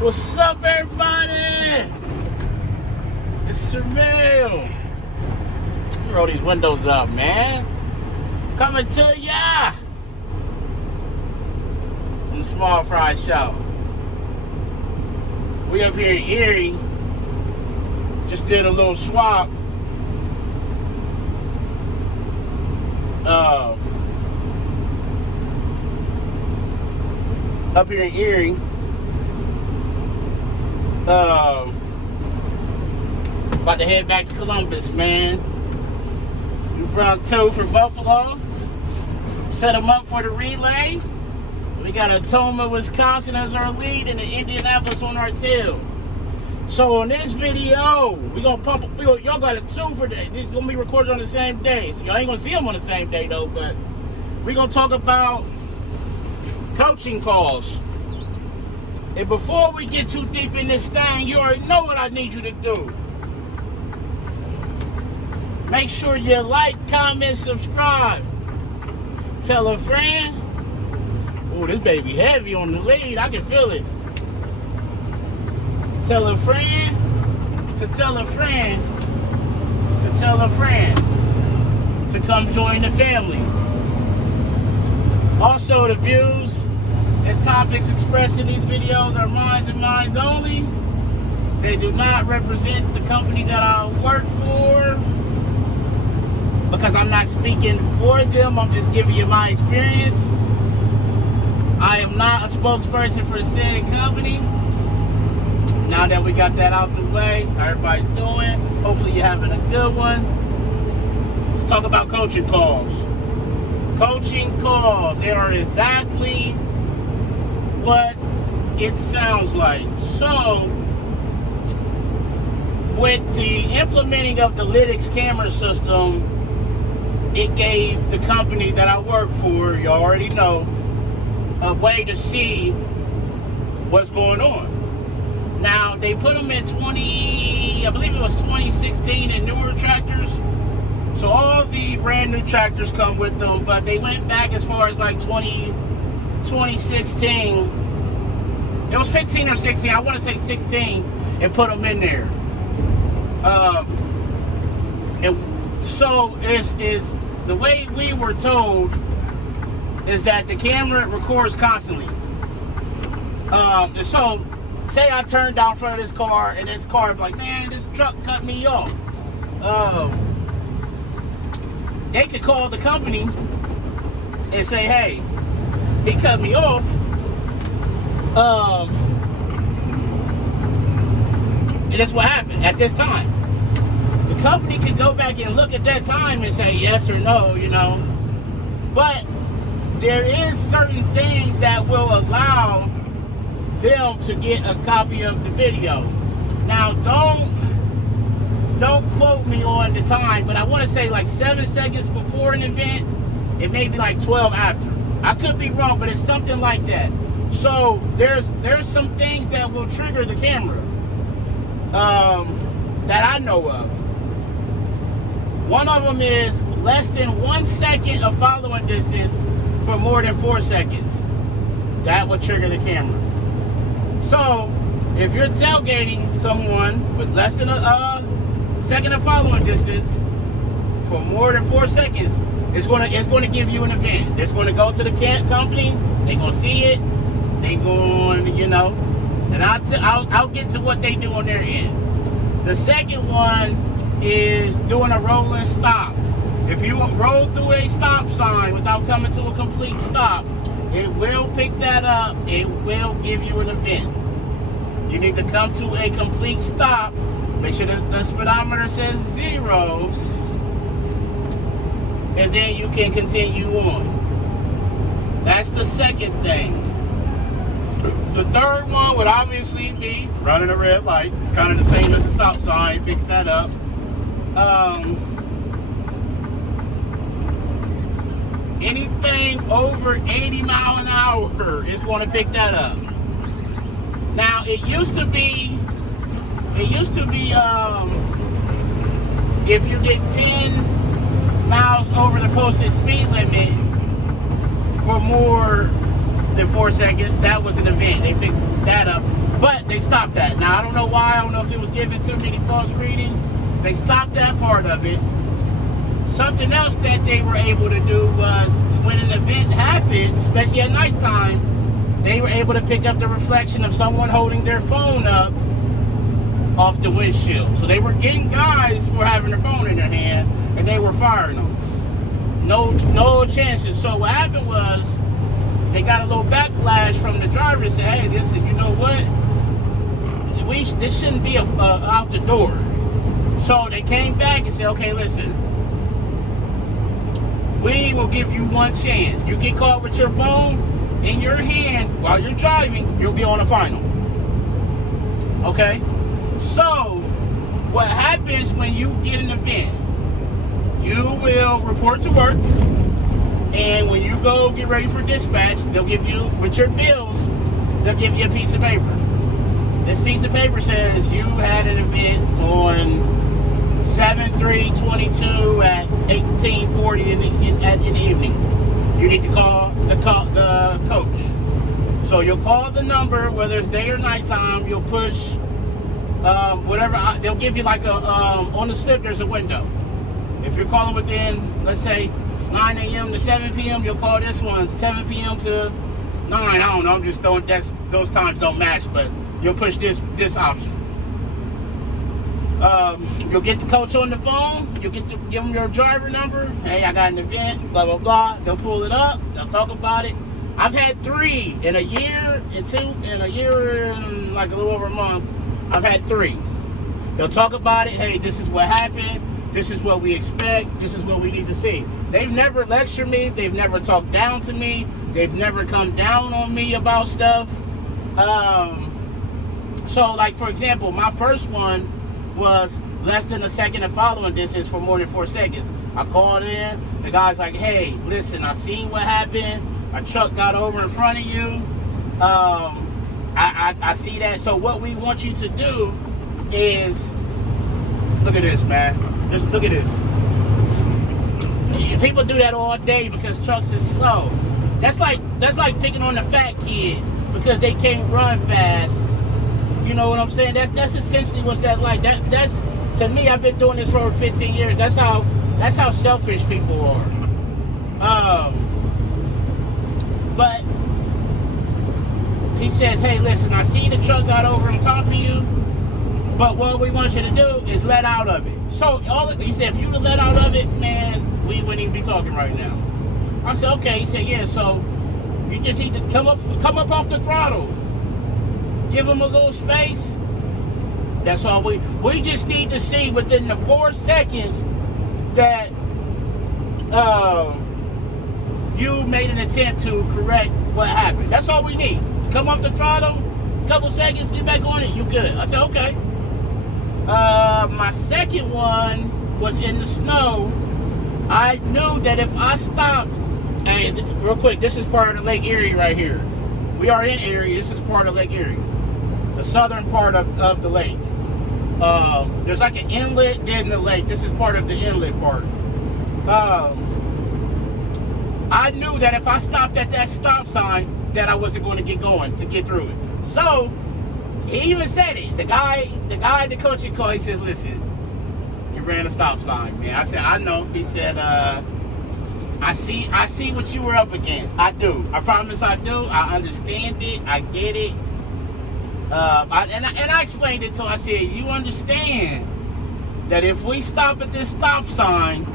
What's up, everybody? It's Surmail. Roll these windows up, man. Coming to ya from the Small Fry Show. We up here in Erie. Just did a little swap. Up here in Erie. About to head back to Columbus, man. We brought 2 for Buffalo. Set them up for the relay. We got Otoma, Wisconsin as our lead and Indianapolis on our tail. So in this video, we gonna pump. Y'all got a 2 for that. It's gonna be recorded on the same day. So y'all ain't gonna see them on the same day though. But we gonna talk about coaching calls. And before we get too deep in this thing, you already know what I need you to do. Make sure you like, comment, subscribe. Tell a friend. Oh, this baby heavy on the lead. I can feel it. Tell a friend to tell a friend to tell a friend to come join the family. Also, the views and topics expressed in these videos are mine and mine only. They do not represent the company that I work for because I'm not speaking for them. I'm just giving you my experience. I am not a spokesperson for the said company. Now that we got that out the way, how everybody's doing? Hopefully you're having a good one. Let's talk about coaching calls. Coaching calls, they are exactly what it sounds like. So, with the implementing of the Lytics camera system, it gave the company that I work for, you already know, a way to see what's going on. Now, they put them in I believe it was 2016 in newer tractors. So all the brand new tractors come with them, but they went back as far as like 2016. It was 15 or 16, I want to say 16, and put them in there. And so is the way we were told is that the camera records constantly. And so, say I turn down front of this car and this car is like, man, this truck cut me off. They could call the company and say, hey, he cut me off. And that's what happened at this time. The company could go back and look at that time and say yes or no, you know. But there is certain things that will allow them to get a copy of the video. Now, don't quote me on the time, but I want to say like 7 seconds before an event, it may be like 12 after. I could be wrong, but it's something like that. So there's some things that will trigger the camera that I know of. One of them is less than 1 second of following distance for more than 4 seconds. That will trigger the camera. So, if you're tailgating someone with less than a second of following distance for more than 4 seconds, it's going to give you an event. It's going to go to the company. They're going to see it. They're going to, you know, and I'll get to what they do on their end. The second one is doing a rolling stop. If you roll through a stop sign without coming to a complete stop, it will pick that up. It will give you an event. You need to come to a complete stop. Make sure that the speedometer says 0. And then you can continue on. That's the second thing. The third one would obviously be running a red light. Kind of the same as the stop sign. Fix that up. Anything over 80 miles an hour is going to pick that up. Now, it used to be, if you did 10 miles over the posted speed limit for more than 4 seconds, that was an event. They picked that up. But why. I don't know if it was giving too many false readings. They stopped that part of it. Something else that they were able to do was when an event happened, especially at nighttime, they were able to pick up the reflection of someone holding their phone up off the windshield. So they were getting guys for having their phone in their hand, and they were firing them. No chances. So what happened was they got a little backlash from the driver and said, hey, listen, you know what? This shouldn't be out the door. So they came back and said, okay, listen, we will give you one chance. You get caught with your phone in your hand while you're driving, you'll be on a final. Okay? So, what happens when you get an event? You will report to work, and when you go get ready for dispatch, they'll give you, with your bills, they'll give you a piece of paper. This piece of paper says you had an event on 7/3/22 at 18:40 in the evening. You need to call the coach. So you'll call the number, whether it's day or nighttime. You'll push whatever. They'll give you like a on the slip. There's a window. If you're calling within, let's say, 9 a.m. to 7 p.m., you'll call this one 7 p.m. to 9. I don't know. I'm just throwing those times don't match, but you'll push this option. You'll get the coach on the phone. You'll get to give them your driver number. Hey, I got an event, blah, blah, blah. They'll pull it up. They'll talk about it. I've had 3 in a year and 2 in a year and like a little over a month. I've had 3. They'll talk about it. Hey, this is what happened. This is what we expect. This is what we need to see. They've never lectured me. They've never talked down to me. They've never come down on me about stuff. So, like, for example, my first one was less than a second of following distance for more than 4 seconds. I called in. The guy's like, hey, listen, I seen what happened. A truck got over in front of you. I see that. So what we want you to do is, look at this, man. Just look at this. People do that all day because trucks is slow. That's like picking on the fat kid because they can't run fast. You know what I'm saying? That's essentially what's that like. That's to me. I've been doing this for over 15 years. That's how selfish people are. But he says, hey, listen, I see the truck got over on top of you, but what we want you to do is let out of it. So he said, if you would let out of it, man, we wouldn't even be talking right now. I said, okay. He said, yeah. So you just need to come up off the throttle. Give them a little space. That's all we just need to see within the 4 seconds that you made an attempt to correct what happened. That's all we need. Come off the throttle, a couple seconds, get back on it, you good. I said, okay. My second one was in the snow. I knew that if I stopped, and real quick, this is part of the Lake Erie right here. We are in Erie. This is part of Lake Erie, the southern part of the lake. There's like an inlet in the lake. This is part of the inlet part. I knew that if I stopped at that stop sign, that I wasn't going to get going to get through it. So he even said it. The guy at the coaching call, he says, listen, you ran a stop sign, man. I said, I know. He said, I see what you were up against. I do. I promise I do. I understand it. I get it. I explained it to him. I said, you understand that if we stop at this stop sign,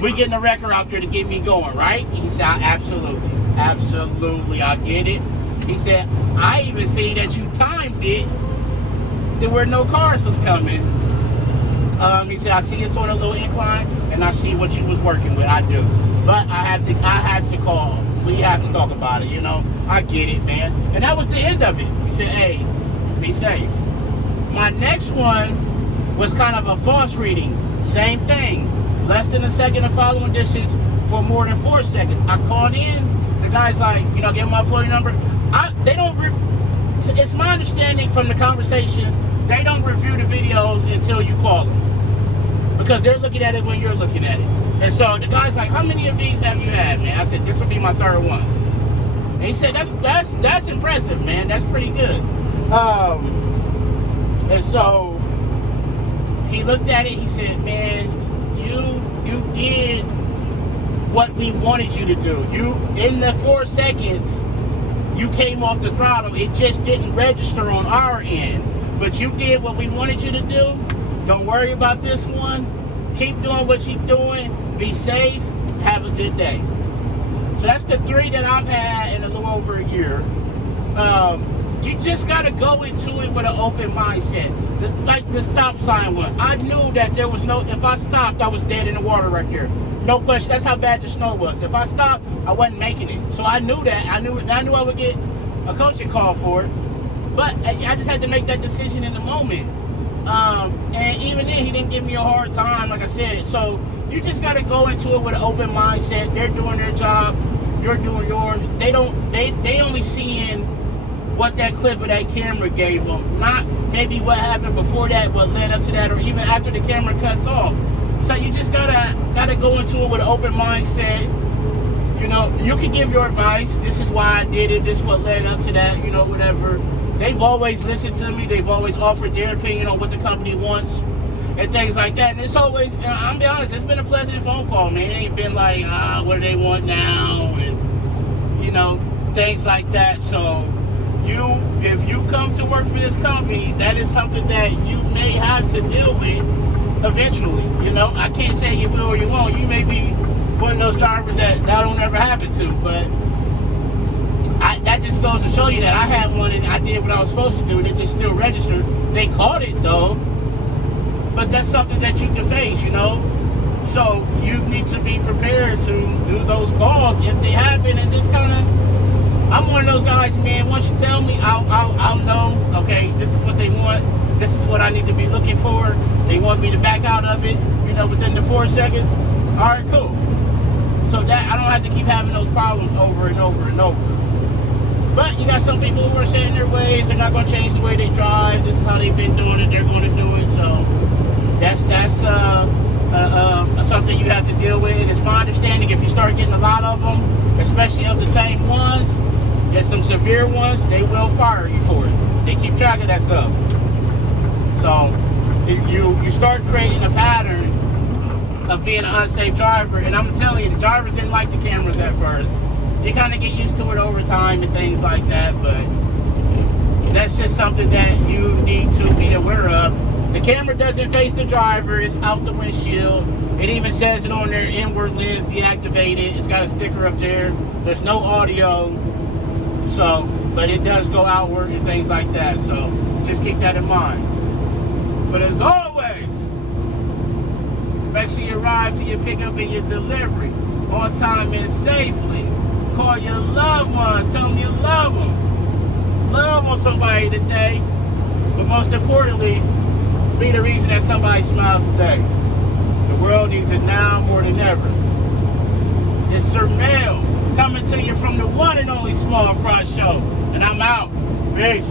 we're getting a wrecker out there to get me going, right? He said, absolutely. Absolutely, I get it. He said, I even see that you timed it to where no cars was coming. He said, I see it's on a little incline, and I see what you was working with. I do. But I have to call. We have to talk about it, you know. I get it, man. And that was the end of it. He said, hey, be safe. My next one was kind of a false reading. Same thing. Less than a second of following distance for more than 4 seconds. I called in. The guy's like, you know, give him my employee number. It's my understanding from the conversations, they don't review the videos until you call them. Because they're looking at it when you're looking at it. And so the guy's like, how many of these have you had, man? I said, this will be my 3rd one. And he said, that's impressive, man. That's pretty good. And so he looked at it, he said, man, you did what we wanted you to do. You, in the 4 seconds, you came off the throttle. It just didn't register on our end. But you did what we wanted you to do. Don't worry about this one. Keep doing what you're doing. Be safe. Have a good day. So that's the 3 that I've had in a little over a year. You just got to go into it with an open mindset. Like the stop sign one. I knew that there was no, if I stopped, I was dead in the water right there. No question. That's how bad the snow was. If I stopped, I wasn't making it. So I knew that. I knew I would get a coaching call for it. But I just had to make that decision in the moment. And even then, he didn't give me a hard time, like I said. So you just got to go into it with an open mindset. They're doing their job. You're doing yours. They only seeing what that clip of that camera gave them, not maybe what happened before that, what led up to that, or even after the camera cuts off. So you just gotta go into it with an open mindset. You know, you can give your advice. This is why I did it. This is what led up to that. You know, whatever. They've always listened to me. They've always offered their opinion on what the company wants and things like that. And it's always, I'll be honest, it's been a pleasant phone call, man. It ain't been like, what do they want now, and you know, things like that. So if you come to work for this company, that is something that you may have to deal with eventually. You know, I can't say you will or you won't. You may be one of those drivers that don't ever happen to, but that just goes to show you that I had one and I did what I was supposed to do, and it just still registered. They caught it though, but that's something that you can face, you know. So you need to be prepared to do those calls if they happen, and just kind of. I'm one of those guys, man. Once you tell me, I'll know. Okay, this is what they want. This is what I need to be looking for. They want me to back out of it, you know, within the 4 seconds. All right, cool. So that I don't have to keep having those problems over and over and over. But you got some people who are set in their ways. They're not going to change the way they drive. This is how they've been doing it. They're going to do it. So that's something you have to deal with. And it's my understanding if you start getting a lot of them, especially of the same ones, and some severe ones, they will fire you for it. They keep track of that stuff. So you start creating a pattern of being an unsafe driver. And I'm telling you, the drivers didn't like the cameras at first. You kind of get used to it over time and things like that, but that's just something that you need to be aware of. The camera doesn't face the driver, it's out the windshield. It even says it on their inward lens deactivated. It's got a sticker up there. There's no audio, so, but it does go outward and things like that, so just keep that in mind. But as always, make sure you arrive to your pickup and your delivery on time and safely. Call your loved ones, tell them you love them. Love on somebody today, but most importantly, be the reason that somebody smiles today. The world needs it now more than ever. It's Sir Mel coming to you from the one and only Small Front Show, and I'm out. Peace.